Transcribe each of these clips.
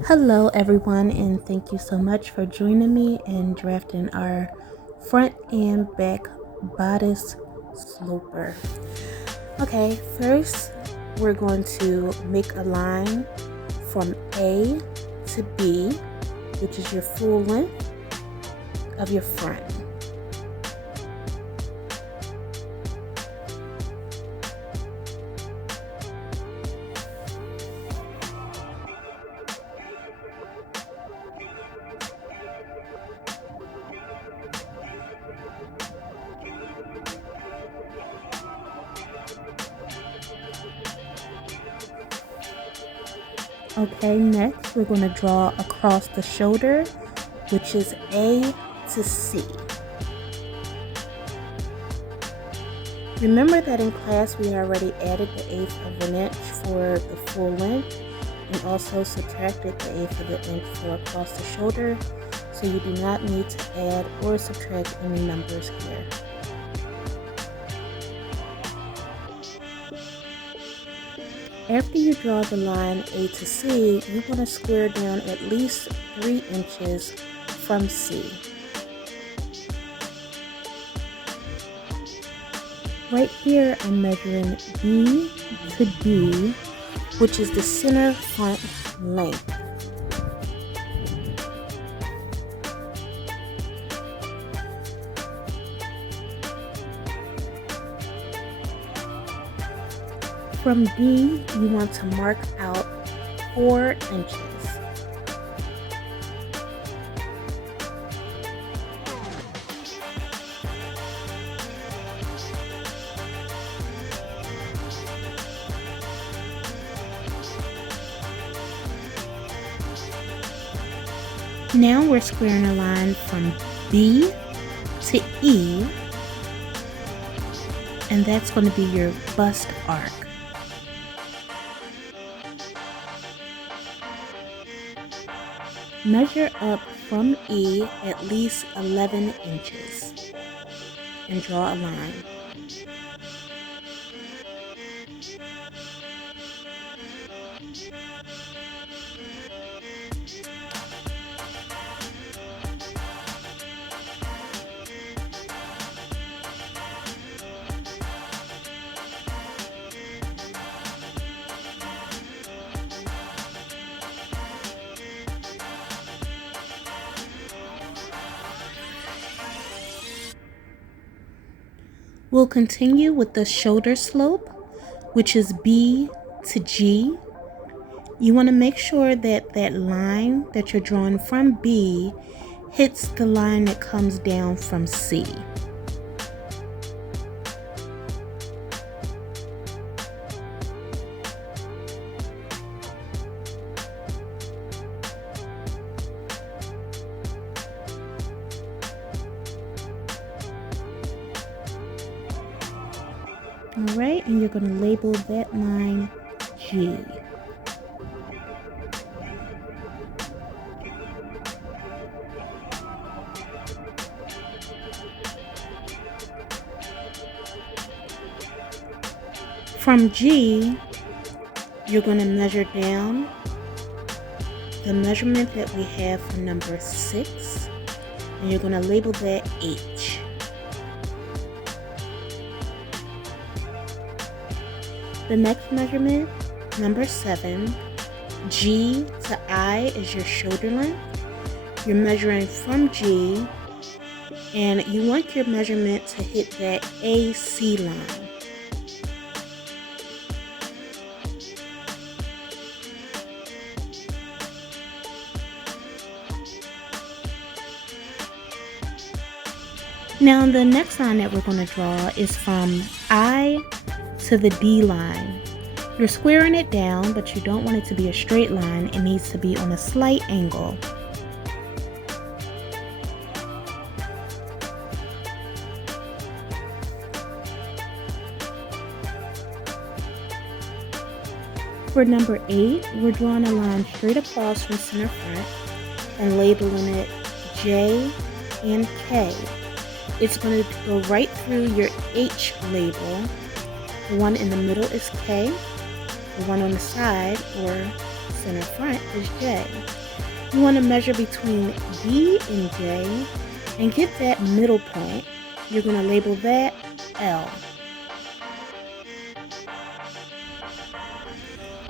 Hello, everyone, and thank you so much for joining me in drafting our front and back bodice sloper. Okay, first we're going to make a line from A to B, which is your full length of your front. Okay, next we're going to draw across the shoulder, which is A to C. Remember that in class we already added the 1/8 of an inch for the full length and also subtracted the 1/8 of an inch for across the shoulder, so you do not need to add or subtract any numbers here. After you draw the line A to C, you want to square down at least 3 inches from C. Right here, I'm measuring B to D, which is the center front length. From D, you want to mark out 4 inches. Now we're squaring a line from B to E, and that's going to be your bust arc. Measure up from E at least 11 inches and draw a line. We'll continue with the shoulder slope, which is B to G. You want to make sure that that line that you're drawing from B hits the line that comes down from C. Alright, and you're going to label that line G. From G, you're going to measure down the measurement that we have for number 6, and you're going to label that H. The next measurement, number 7, G to I is your shoulder length. You're measuring from G, and you want your measurement to hit that AC line. Now the next line that we're going to draw is from I to the D line. You're squaring it down, but you don't want it to be a straight line. It needs to be on a slight angle. For number 8, we're drawing a line straight across from center front and labeling it J and K. It's going to go right through your H label. The one in the middle is K, the one on the side or center front is J. You want to measure between B and J and get that middle point. You're going to label that L.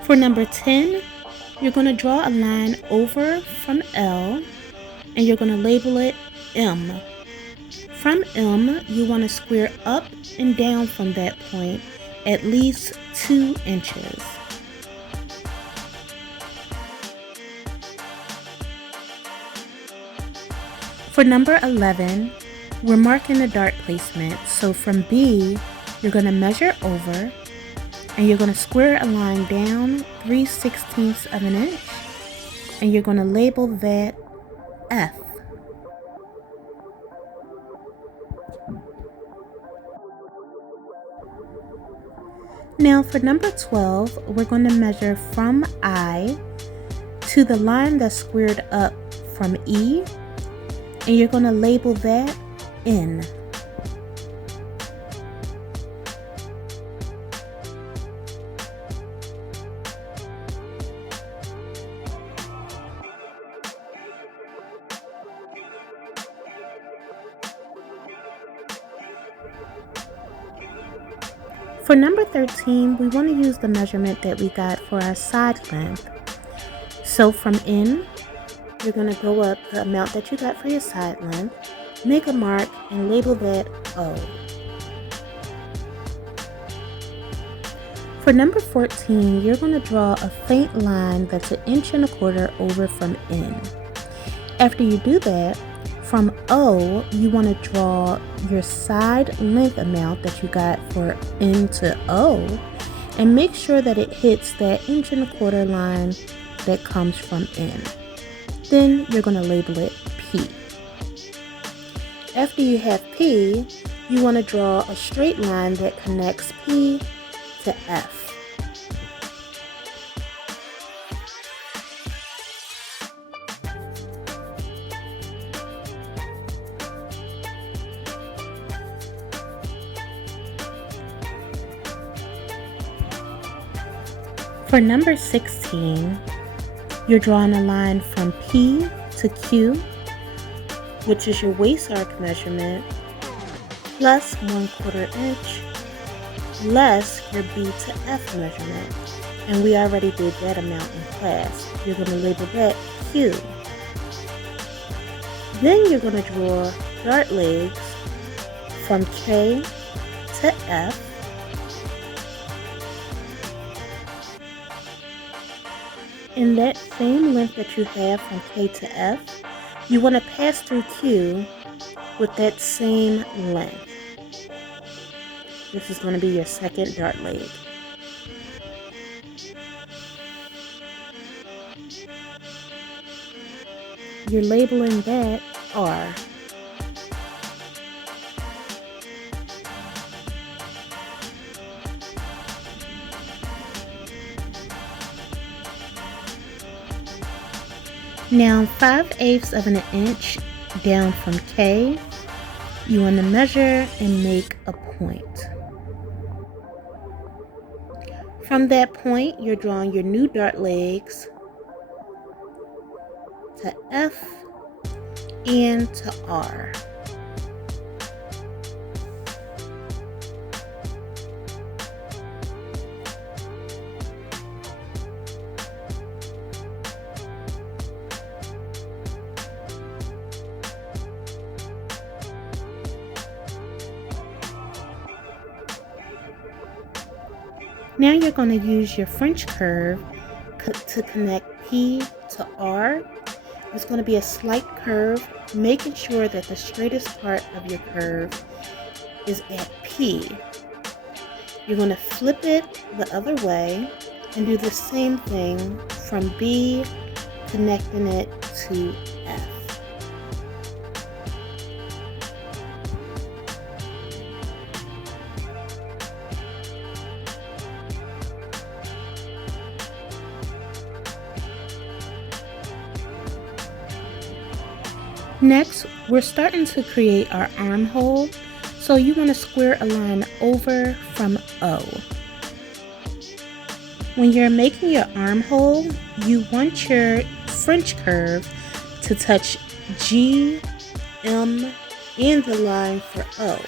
For number 10, you're going to draw a line over from L and you're going to label it M. From M, you want to square up and down from that point at least 2 inches. For number 11, we're marking the dart placement. So from B, you're going to measure over and you're going to square a line down 3/16 of an inch and you're going to label that F. Now for number 12, we're going to measure from I to the line that's squared up from E, and you're going to label that N. For number 13, we want to use the measurement that we got for our side length. So from N, you're going to go up the amount that you got for your side length, make a mark, and label that O. For number 14, you're going to draw a faint line that's 1.25 inches over from N. After you do that, from O, you want to draw your side length amount that you got for N to O and make sure that it hits that 1.25 inch line that comes from N. Then you're going to label it P. After you have P, you want to draw a straight line that connects P to F. For number 16, you're drawing a line from P to Q, which is your waist arc measurement, plus 1/4 inch, less your B to F measurement. And we already did that amount in class. You're going to label that Q. Then you're going to draw dart legs from K to F, in that same length that you have from K to F, you want to pass through Q with that same length. This is going to be your second dart leg. You're labeling that R. Now 5/8 of an inch down from K, you want to measure and make a point. From that point, you're drawing your new dart legs to F and to R. Now you're going to use your French curve to connect P to R. It's going to be a slight curve, making sure that the straightest part of your curve is at P. You're going to flip it the other way and do the same thing from B, connecting it to F. Next, we're starting to create our armhole, so you want to square a line over from O. When you're making your armhole, you want your French curve to touch G, M, and the line for O.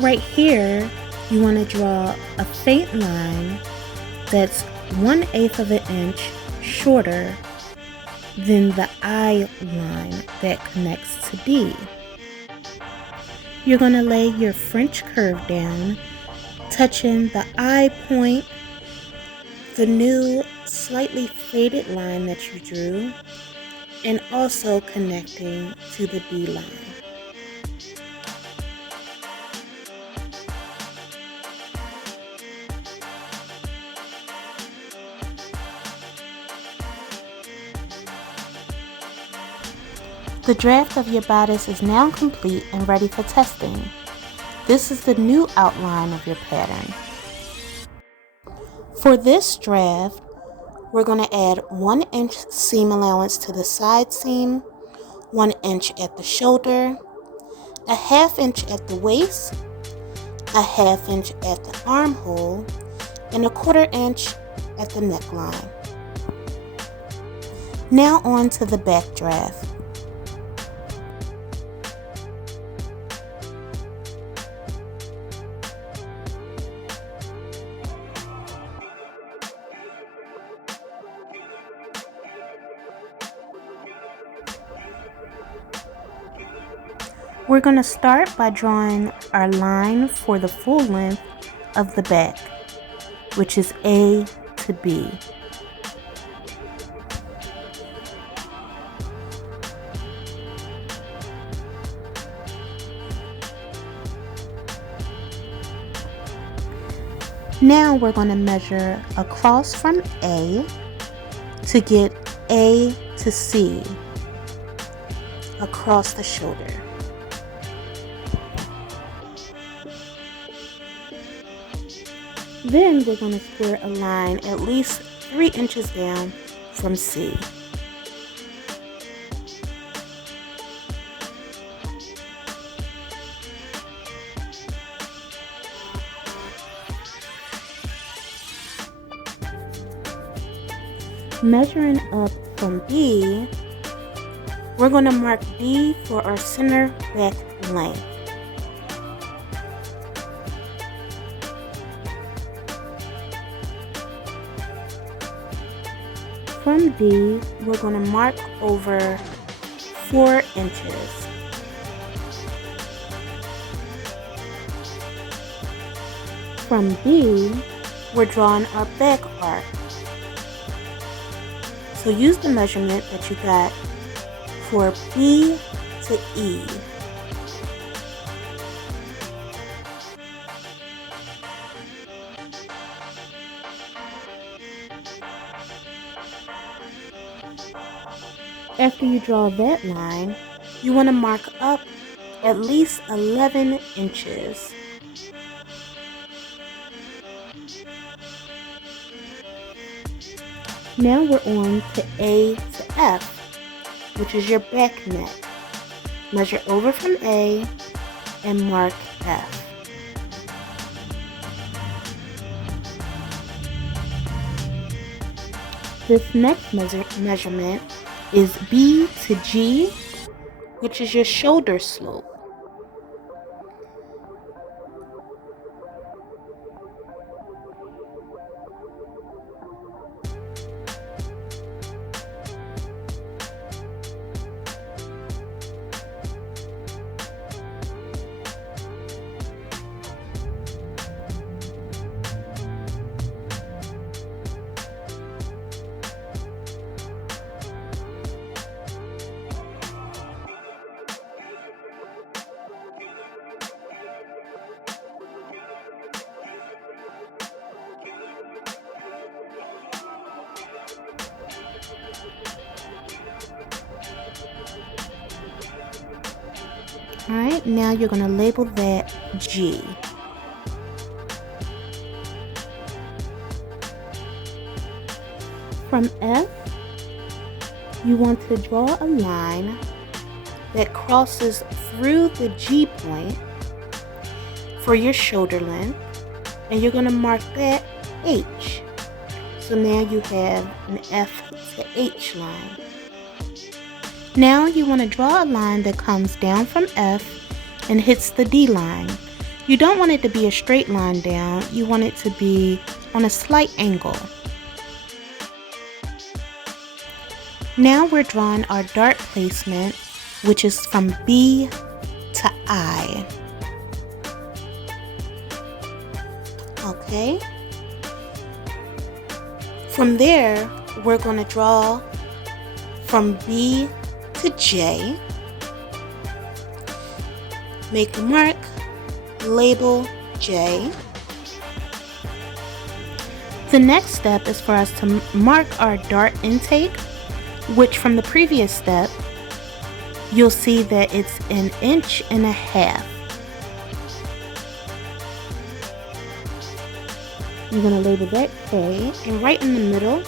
Right here, you want to draw a faint line that's 1/8 of an inch shorter than the I line that connects to D. You're going to lay your French curve down, touching the I point, the new slightly faded line that you drew, and also connecting to the D line. The draft of your bodice is now complete and ready for testing. This is the new outline of your pattern. For this draft, we're going to add 1 inch seam allowance to the side seam, 1 inch at the shoulder, a 1/2 inch at the waist, a 1/2 inch at the armhole, and a 1/4 inch at the neckline. Now on to the back draft. We're going to start by drawing our line for the full length of the back, which is A to B. Now we're going to measure across from A to get A to C across the shoulder. Then we're going to square a line at least 3 inches down from C. Measuring up from B, we're going to mark D for our center back length. From D, we're going to mark over 4 inches. From B, we're drawing our back arc. So use the measurement that you got for B to E. After you draw that line, you want to mark up at least 11 inches. Now we're on to A to F, which is your back neck. Measure over from A and mark F. This next measurement is B to G, which is your shoulder slope. Alright, now you're going to label that G. From F, you want to draw a line that crosses through the G point for your shoulder length, and you're going to mark that H. So now you have an F to H line. Now you want to draw a line that comes down from F and hits the D line. You don't want it to be a straight line down, you want it to be on a slight angle. Now we're drawing our dart placement, which is from B to I. Okay. From there, we're going to draw from B to J. Make a mark, label J. The next step is for us to mark our dart intake, which from the previous step, you'll see that it's 1.5 inches. You're going to label that K, and right in the middle,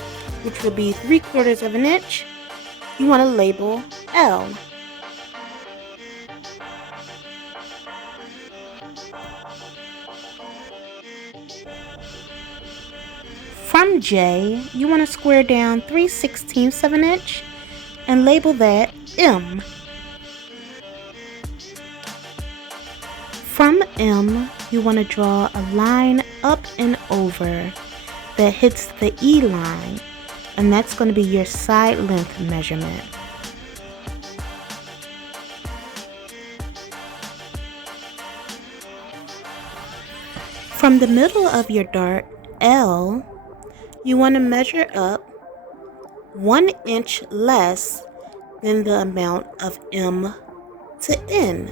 which will be 3/4 inch, you want to label L. From J, you want to square down 3/16 inch and label that M. From M, you want to draw a line up and over that hits the E line, and that's going to be your side length measurement. From the middle of your dart, L, you want to measure up 1 inch less than the amount of M to N.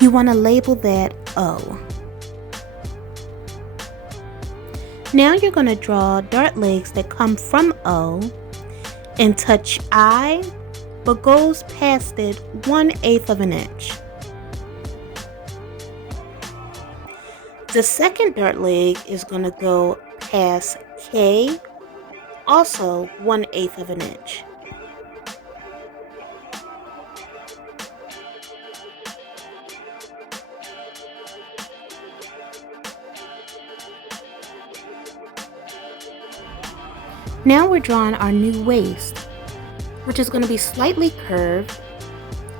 You want to label that O. Now you're going to draw dart legs that come from O and touch I, but goes past it 1/8 inch. The second dart leg is going to go past K, also 1/8 inch. Now we're drawing our new waist, which is going to be slightly curved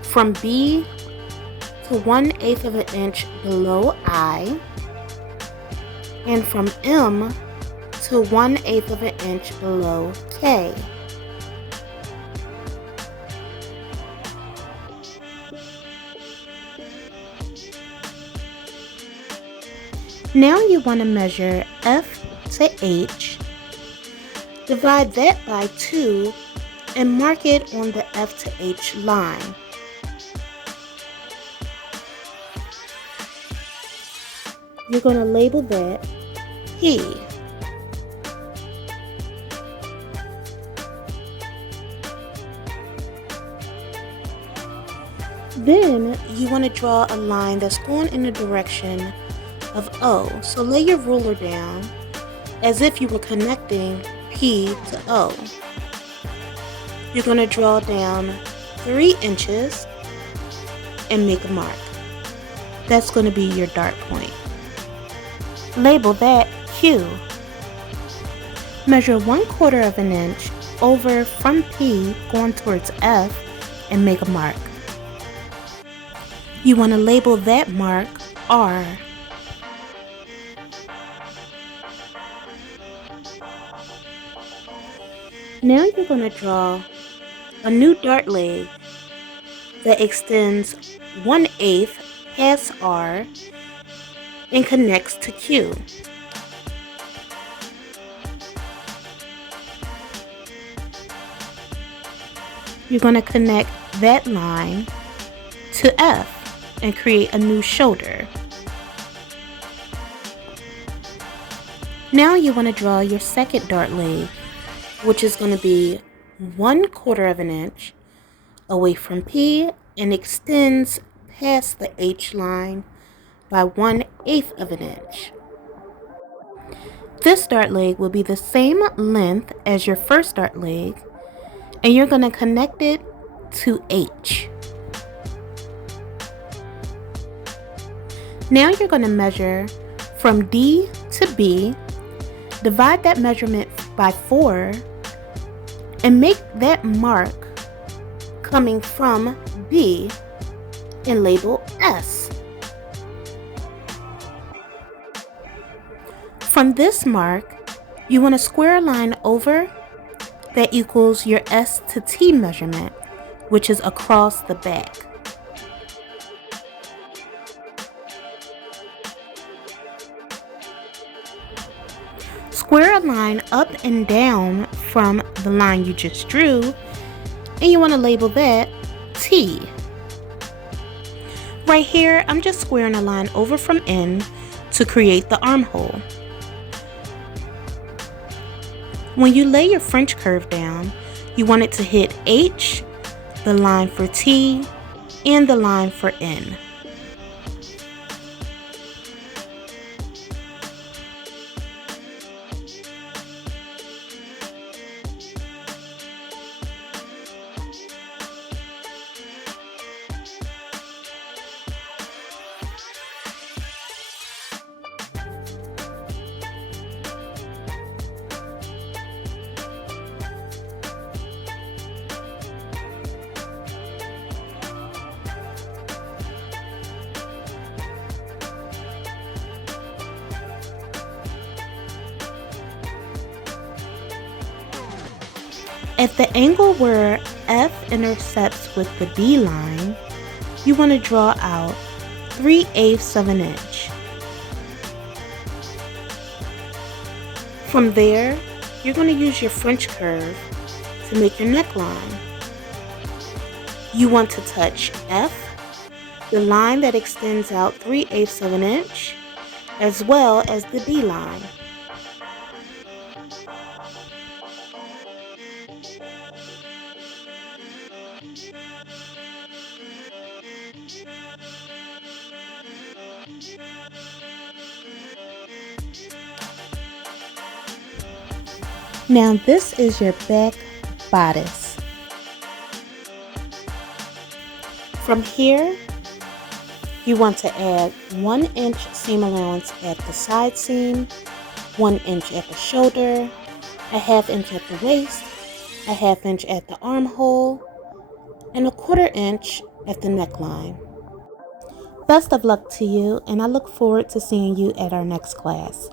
from B to 1/8 inch below I, and from M to 1/8 inch below K. Now you want to measure F to H, divide that by 2, and mark it on the F to H line. You're going to label that P. Then you want to draw a line that's going in the direction of O. So lay your ruler down as if you were connecting P to O. You're going to draw down 3 inches and make a mark. That's going to be your dart point. Label that Q. Measure 1/4 inch over from P going towards F and make a mark. You want to label that mark R. Now you're going to draw a new dart leg that extends 1/8 past R and connects to Q. You're going to connect that line to F and create a new shoulder. Now you want to draw your second dart leg, which is going to be 1/4 inch away from P and extends past the H line by 1/8 of an inch. This dart leg will be the same length as your first dart leg, and you're going to connect it to H. Now you're going to measure from D to B, divide that measurement by 4, and make that mark coming from B and label S. From this mark, you want to square a line over that equals your S to T measurement, which is across the back. Square a line up and down from the line you just drew, and you want to label that T. Right here, I'm just squaring a line over from N to create the armhole. When you lay your French curve down, you want it to hit H, the line for T, and the line for N. At the angle where F intersects with the B line, you want to draw out 3/8 of an inch. From there, you're going to use your French curve to make your neckline. You want to touch F, the line that extends out 3/8 of an inch, as well as the B line. Now this is your back bodice. From here, you want to add 1 inch seam allowance at the side seam, 1 inch at the shoulder, a 1/2 inch at the waist, a 1/2 inch at the armhole, and a 1/4 inch at the neckline. Best of luck to you, and I look forward to seeing you at our next class.